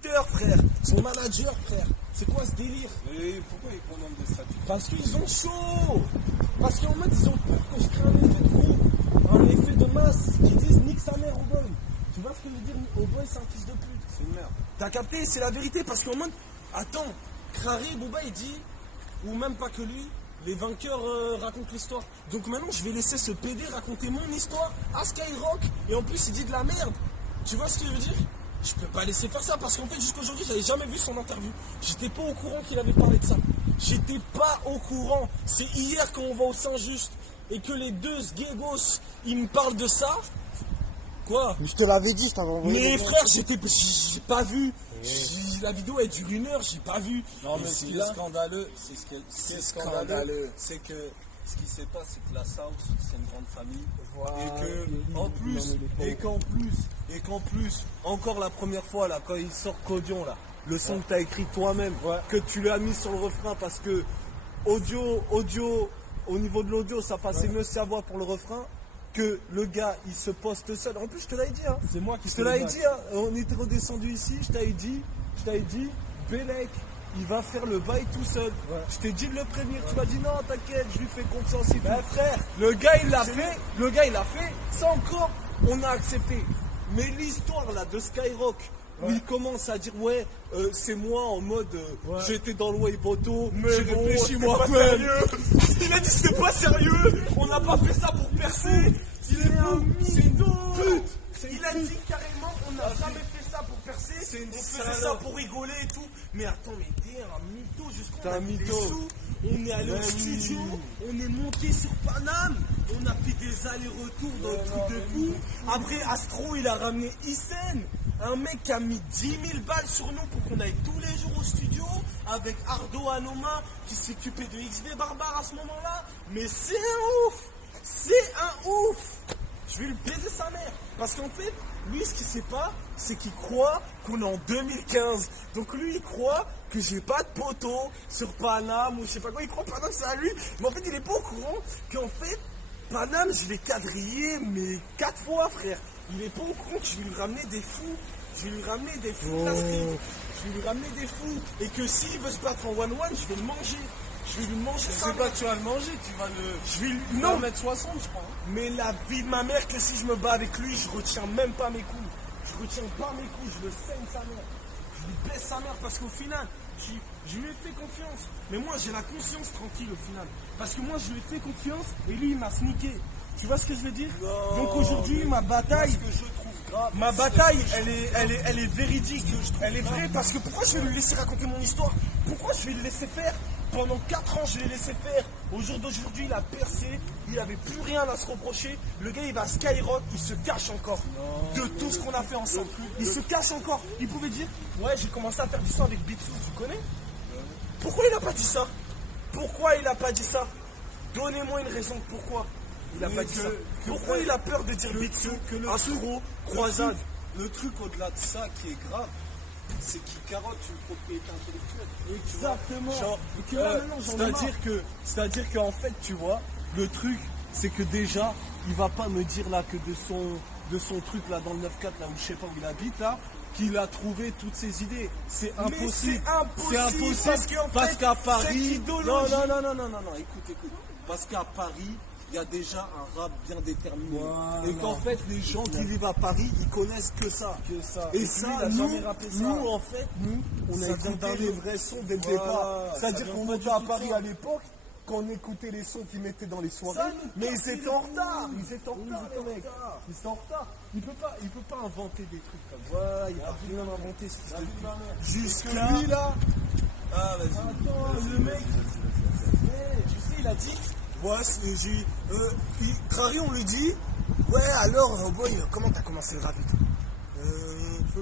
Frère, son manager, frère, c'est quoi ce délire? Et pourquoi ils condamnent des statuts? Parce qu'ils ont chaud. Parce qu'en mode ils ont peur que je crée un effet de groupe, un effet de masse, qui disent nique sa mère au boy. Tu vois ce que je veux dire? Au boy c'est un fils de pute. C'est une merde. T'as capté? C'est la vérité parce qu'en mode, attends, Crary, Booba il dit, ou même pas que lui, les vainqueurs racontent l'histoire. Donc maintenant je vais laisser ce PD raconter mon histoire à Skyrock et en plus il dit de la merde. Tu vois ce que je veux dire? Je peux pas laisser faire ça parce qu'en fait jusqu'aujourd'hui j'avais jamais vu son interview. J'étais pas au courant qu'il avait parlé de ça. J'étais pas au courant. C'est hier quand on va au Saint-Just et que les deux sgegos ils me parlent de ça. Quoi? Mais je te l'avais dit, je t'avais envoyé. Mais frère, j'ai pas vu. La vidéo elle dure 1 heure, j'ai pas vu. Non, mais Et ce qui est scandaleux, c'est scandaleux, c'est que ce qui se passe, c'est que la South, c'est une grande famille. Et qu'en plus, encore la première fois, là, quand il sort Codion, là, le son que tu as écrit toi-même, que tu l'as mis sur le refrain parce que au niveau de l'audio, ça passait mieux sa voix pour le refrain, que le gars, il se poste seul. En plus, je te l'avais dit, hein. C'est moi qui Je te l'avais dit, hein. On était redescendu ici, je t'avais dit, Bellec, il va faire le bail tout seul. Ouais. Je t'ai dit de le prévenir, tu m'as dit non, t'inquiète, je lui fais confiance et tout. Ben frère, Le gars il l'a fait, ça encore, on a accepté. Mais l'histoire là de Skyrock, où il commence à dire ouais, c'est moi en mode j'étais dans le Weiboto, j'ai réfléchi moi-même. il a dit c'est pas sérieux, on n'a pas fait ça pour percer. Il est fou, c'est une pute. Il a dit carrément on n'a jamais fait ça pour percer, on faisait ça pour rigoler et tout. Mais attends, mais t'es un mytho jusqu'on T'es a un mis des mytho. sous, on est allé au studio, on est monté sur Paname, on a fait des allers-retours dans le truc de fou. Après Astro il a ramené Isen, un mec qui a mis 10 000 balles sur nous pour qu'on aille tous les jours au studio, avec Ardo Anoma qui s'occupait de XV Barbare à ce moment-là. Mais c'est un ouf, c'est un ouf. Je vais lui baiser sa mère. Parce qu'en fait, lui, ce qu'il sait pas, c'est qu'il croit qu'on est en 2015. Donc lui, il croit que j'ai pas de poteau sur Paname ou je sais pas quoi. Il croit Paname, c'est à lui. Mais en fait, il est pas au courant qu'en fait, Paname, je l'ai quadrillé, mais 4 fois, frère. Il est pas au courant que je vais lui ramener des fous. Je vais lui ramener des fous de la street. Je vais lui ramener des fous. Et que s'il veut se battre en 1-1, je vais le manger. Je vais lui manger ça. C'est pas tu vas le manger, tu vas le. Je vais lui... Non, Non, mettre 60, je crois. mais la vie de ma mère, que si je me bats avec lui, je retiens même pas mes coups. Je retiens pas mes coups, je le saigne sa mère. Je lui baisse sa mère parce qu'au final, je lui ai fait confiance. Mais moi, j'ai la conscience tranquille au final. Parce que moi, je lui ai fait confiance et lui, il m'a sneaké. Tu vois ce que je veux dire? Donc aujourd'hui, ma bataille, Ce que je trouve grave. ma bataille, elle est véridique. Elle est vraie parce que pourquoi je vais lui laisser raconter mon histoire? Pourquoi je vais le laisser faire? Pendant 4 ans, je l'ai laissé faire. Au jour d'aujourd'hui, il a percé. Il n'avait plus rien à se reprocher. Le gars, il va à Skyrock. Il se cache encore de tout ce qu'on a fait ensemble. Il se cache encore. Il pouvait dire ouais, j'ai commencé à faire du son avec Bitsou. Tu connais? Pourquoi il n'a pas dit ça? Pourquoi il n'a pas dit ça? Donnez-moi une raison. Pourquoi il n'a pas dit ça? Pourquoi il a peur de dire Bitsou, Astro, Croisade? Le truc au-delà de ça qui est grave, c'est qu'il carotte une propriété intellectuelle. Exactement. Genre, Et que là, maintenant, j'en ai marre. c'est-à-dire qu'en fait, tu vois, le truc, c'est que déjà, il va pas me dire là que de son truc là dans le 9-4 là où je sais pas où il habite là, qu'il a trouvé toutes ses idées. C'est impossible. c'est impossible, parce qu'à cette Paris. idéologie- Non, écoute. Parce qu'à Paris, il y a déjà un rap bien déterminé. Voilà. Et qu'en fait, les gens qui vivent à Paris, ils connaissent que ça. Et lui, ça, il a jamais rappelé ça. nous, en fait, on a Ça écouté vient les d'un- vrais sons dès le Voilà, départ. ça C'est-à-dire vient qu'on pas montait du à tout de Paris ça. à l'époque, quand on écoutait les sons qu'ils mettaient dans les soirées, Ça nous mais ils cassait étaient les en couilles. retard. Ils étaient en Oui, retard, ils étaient les en mecs. retard. Ils sont en retard. Il peut pas inventer des trucs comme ça. Voilà, il va rien inventer ce fils de pute. Parce Jusqu'à. que lui, là, Attends, le mec. Tu sais, il a dit. Ouais, Crary, on lui dit. Ouais, alors, boy, comment t'as commencé le rap et tout?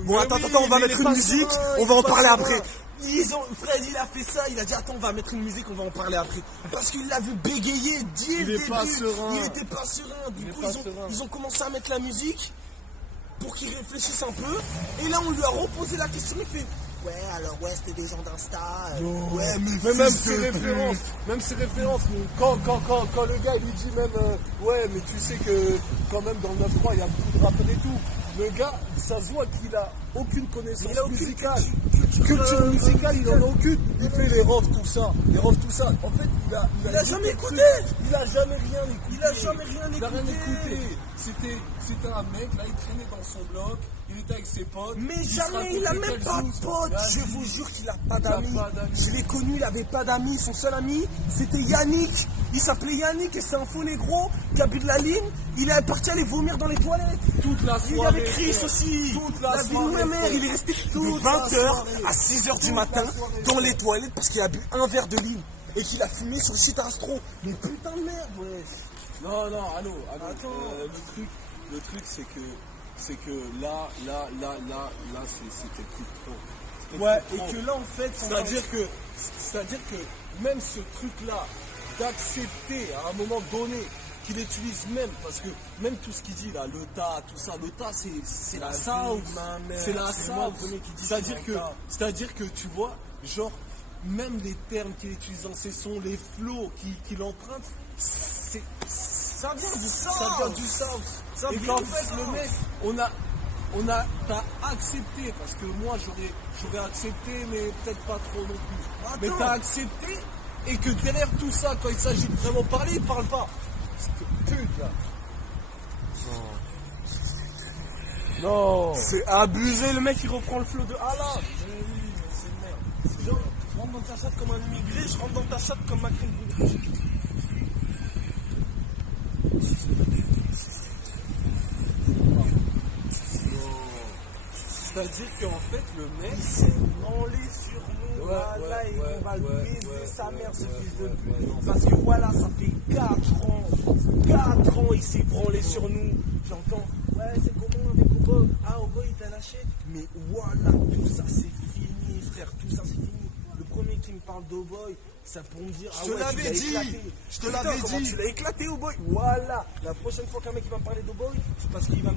Bon, mais attends, oui, on va mais il mettre est une pas musique, serein, on il va est en pas parler serein. après. Fred, il a fait ça, il a dit attends, on va mettre une musique, on va en parler après. Parce qu'il l'a vu bégayer dès Il le est début. pas serein. Il était pas serein. Du Il est coup, pas serein. ils ont commencé à mettre la musique pour qu'il réfléchisse un peu. Et là, on lui a reposé la question, il fait ouais, alors, ouais, c'était des gens d'Insta. Ouais, mais même fils ses de références, pute. même ses références, quand le gars il lui dit même ouais mais tu sais que quand même dans le 9-3 il y a beaucoup de rappeurs et tout. Le gars, ça se voit qu'il a aucune connaissance Il a aucune musicale. Culture musicale, il en a aucune. Il fait les refs, tout ça. Les refs, tout ça. En fait, il a jamais écouté. écouté. Il a jamais rien écouté. Il a jamais rien Il a rien écouté. écouté. C'était un mec, là, il traînait dans son bloc. Il était avec ses potes. Mais il se jamais, il a racontait même quel pas de zouz. potes. Vas-y. Je vous jure qu'il a pas Il a d'amis. pas d'amis. Je l'ai connu, il avait pas d'amis. Son seul ami, c'était Yannick. Il s'appelait Yannick et c'est un faux négro qui a bu de la ligne. Il est parti aller vomir dans les toilettes. Toute la Il y soirée. avait Chris frère. aussi. Toute la vie de ma soirée, mère, frère. il est resté de Toute la 20h soirée. à 6h du Toute matin la soirée. dans les toilettes parce qu'il a bu un verre de ligne et qu'il a fumé sur le shit Astro. Mais putain de merde, ouais. Non, allô. Attends. Le truc, c'est que là, c'était plus trop. C'était Ouais, plus trop. et que là, en fait, C'est-à-dire que même ce truc-là, d'accepter à un moment donné qu'il utilise même, parce que même tout ce qu'il dit là, le tas, tout ça, le tas c'est la sauce, c'est la sauce. C'est-à-dire que tu vois, genre, même les termes qu'il utilise dans ses sons, les flows qu'il emprunte, ça vient du sauce. ça vient du sauce. Ça Et vient qu'en du fait, le sauce. mec, t'as accepté, parce que moi j'aurais accepté, mais peut-être pas trop non plus. Attends. Mais t'as accepté, et que derrière tout ça, quand il s'agit de vraiment parler, il parle pas. Cette pute là. Non. C'est abusé, le mec il reprend le flow de Allah. C'est Genre, je rentre dans ta chatte comme un immigré, je rentre dans ta chatte comme Macron. C'est-à-dire qu'en fait, le mec. Il s'est branlé sur nous, Ouais, voilà, ouais, et ouais, on va le ouais, baiser ouais, sa mère, ce ouais, fils de ouais, pute. ouais, non, Parce que voilà, ça fait 4 ans. 4 ans, il s'est branlé sur nous. J'entends, ouais, c'est comment avec Oboy? Ah, Oboy, il t'a lâché. Mais voilà, tout ça, c'est fini, frère, tout ça, c'est fini. Le premier qui me parle d'Oboy, ça pour me dire, Je te l'avais dit. Je te l'avais Comment dit. tu l'as éclaté, Oboy? Voilà, la prochaine fois qu'un mec il va me parler d'Oboy, c'est parce qu'il va me